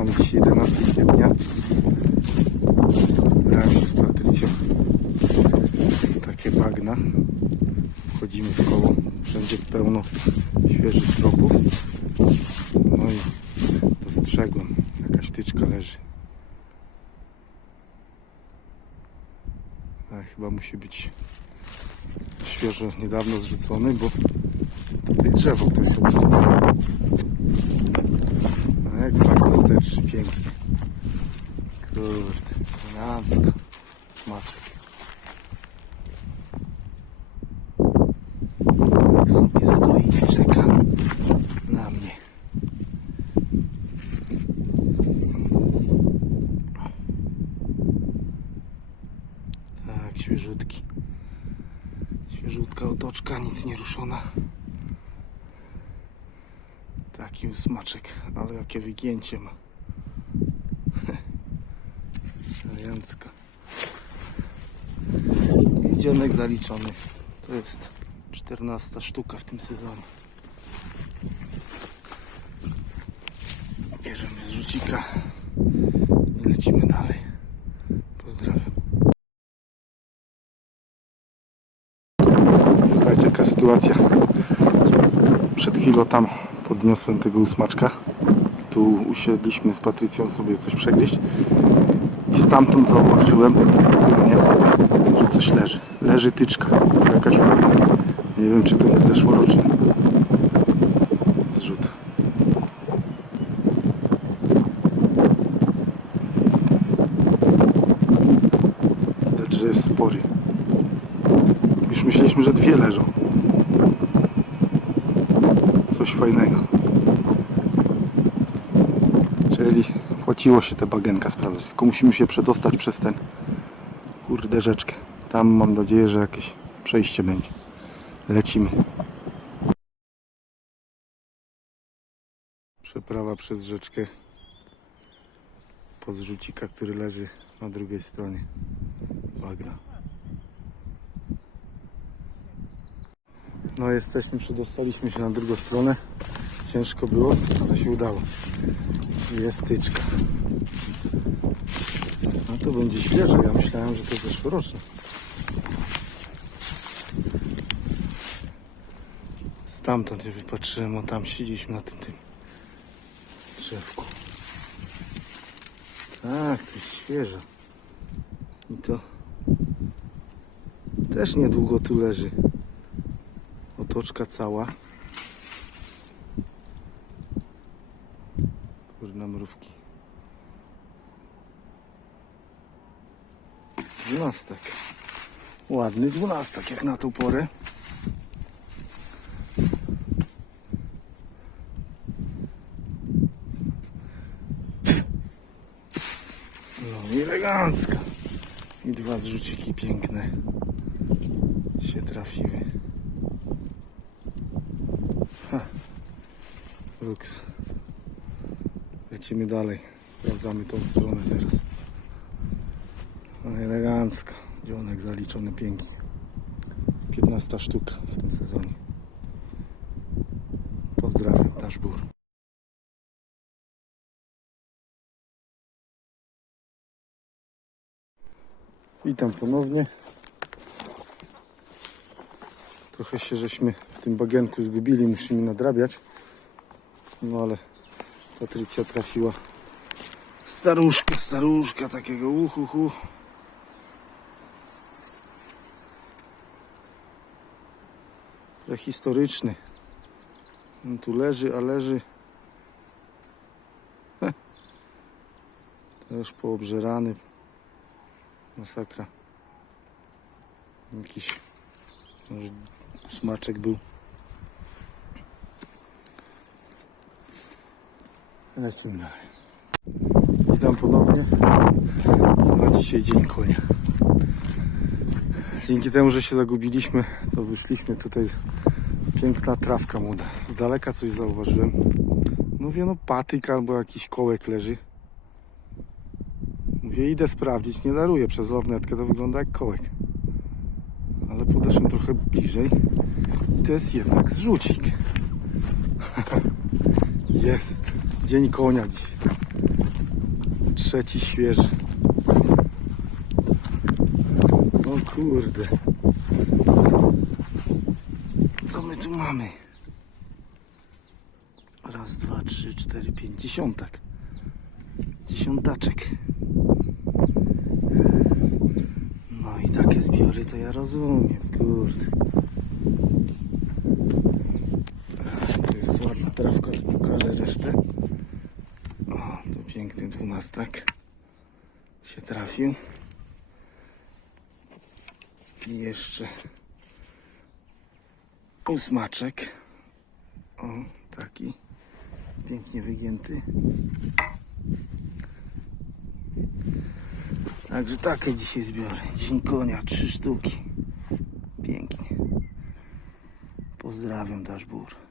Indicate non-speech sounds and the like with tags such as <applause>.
Mamy dzisiaj 11 kwietnia. Brałem się z Patrycją. Takie bagna. Chodzimy w koło. Wszędzie pełno świeżych tropów. No i dostrzegłem. Jakaś tyczka leży. A, chyba musi być świeżo, niedawno zrzucony, bo tutaj drzewo ktoś sobie jak fajnie sterczy, pięknie. Kurde, elegancko. Smaczek. Jak sobie stoi i czeka na mnie. Tak, świeżutki. Świeżutka otoczka, nic nie ruszona. Taki usmaczek, ale jakie wygięcie ma. <laughs> I dzionek zaliczony. To jest 14 sztuka w tym sezonie. Bierzemy z rzucika i lecimy dalej. Pozdrawiam. Słuchajcie, jaka sytuacja. Przed chwilą tam podniosłem tego usmaczka. Tu usiedliśmy z Patrycją sobie coś przegryźć. I stamtąd zauważyłem po drugiej stronie, że coś leży. Leży tyczka. To jakaś fajna. Nie wiem, czy to nie zeszłoroczny zrzut. Widać, że jest spory. Już myśleliśmy, że dwie leżą. Coś fajnego. Czyli płaciło się te bagenka sprawdzać. Tylko musimy się przedostać przez ten kurde rzeczkę. Tam mam nadzieję, że jakieś przejście będzie. Lecimy. Przeprawa przez rzeczkę pod rzucika, który leży na drugiej stronie bagna. No jesteśmy, przedostaliśmy się na drugą stronę. Ciężko było, ale się udało. Jest tyczka. No to będzie świeże. Ja myślałem, że to zeszłoroczne. Stamtąd je wypatrzyłem, o tam siedzieliśmy na tym tym drzewku. Tak, to jest świeże. I to też niedługo tu leży. Otoczka cała. Kurna mrówki. Dwunastek. Ładny dwunastek jak na tą porę. No i elegancko. I dwa zrzuciki piękne się trafiły. Luks. Lecimy dalej. Sprawdzamy tą stronę teraz. Elegancko. Dzionek zaliczony pięknie. 15 sztuk w tym sezonie. Pozdrawiam, Daszbur. Witam ponownie. Trochę się żeśmy w tym bagienku zgubili, musimy nadrabiać. No ale Patrycja trafiła staruszka, staruszka takiego uhuhu. Prehistoryczny. On tu leży, a leży. Heh. Już poobżerany. Masakra. Jakiś może smaczek był. Lecimy dalej. Witam ponownie. Na dzisiaj dzień konia. Dzięki temu, że się zagubiliśmy, to wyszliśmy tutaj. Piękna trawka młoda. Z daleka coś zauważyłem. Mówię, no patyk albo jakiś kołek leży. Mówię, idę sprawdzić, nie daruję przez lornetkę, to wygląda jak kołek. Ale podeszłem trochę bliżej i to jest jednak zrzucik. <laughs> jest. Dzień konia dziś. trzeci świeży. O kurde. Co my tu mamy? Raz, dwa, trzy, cztery, pięć, dziesiątek. Dziesiątaczek. No i takie zbiory to ja rozumiem, kurde. To jest ładna trawka, pokażę resztę. Piękny dwunastak się trafił. I jeszcze ósmaczek. O, taki pięknie wygięty. Także takie dzisiaj zbiorę. Dzień konia, trzy sztuki. Pięknie. Pozdrawiam, Daszbur.